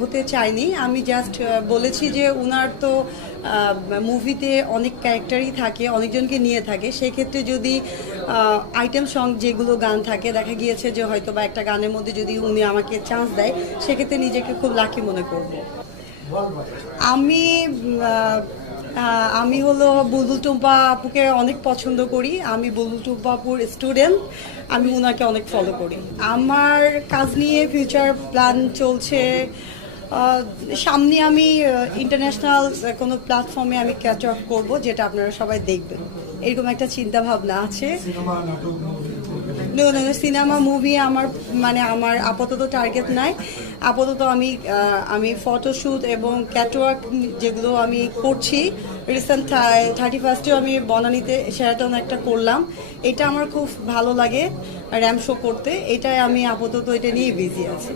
হতে চাইনি, আমি জাস্ট বলেছি যে উনার তো মুভিতে অনেক ক্যারেক্টারই থাকে, অনেকজনকে নিয়ে থাকে, সেক্ষেত্রে যদি আইটেম সং যেগুলো গান থাকে দেখা গিয়েছে যে হয়তো বা একটা গানের মধ্যে যদি উনি আমাকে চান্স দেয়, সেক্ষেত্রে নিজেকে খুব লাকি মনে করব। আমি আমি হলো বুলবুল টুম্পা আপুকে অনেক পছন্দ করি। আমি বুলবুল টুম্পা আপুর স্টুডেন্ট, আমি ওনাকে অনেক ফলো করি। আমার কাজ নিয়ে ফিউচার প্ল্যান চলছে। সামনে আমি ইন্টারন্যাশনাল কোনো প্ল্যাটফর্মে আমি ক্যাচ অফ করবো, যেটা আপনারা সবাই দেখবেন, এরকম একটা চিন্তা ভাবনা আছে। সিনেমা মুভি আমার আমার আপাতত টার্গেট নাই। আপাতত আমি ফটোশ্যুট এবং ক্যাটওয়ার্ক যেগুলো আমি করছি, রিসেন্ট 31 আমি বনানীতে শেরাটন একটা করলাম, এটা আমার খুব ভালো লাগে র্যাম শো করতে। এটাই আমি আপাতত এটা নিয়ে বিজি আছি।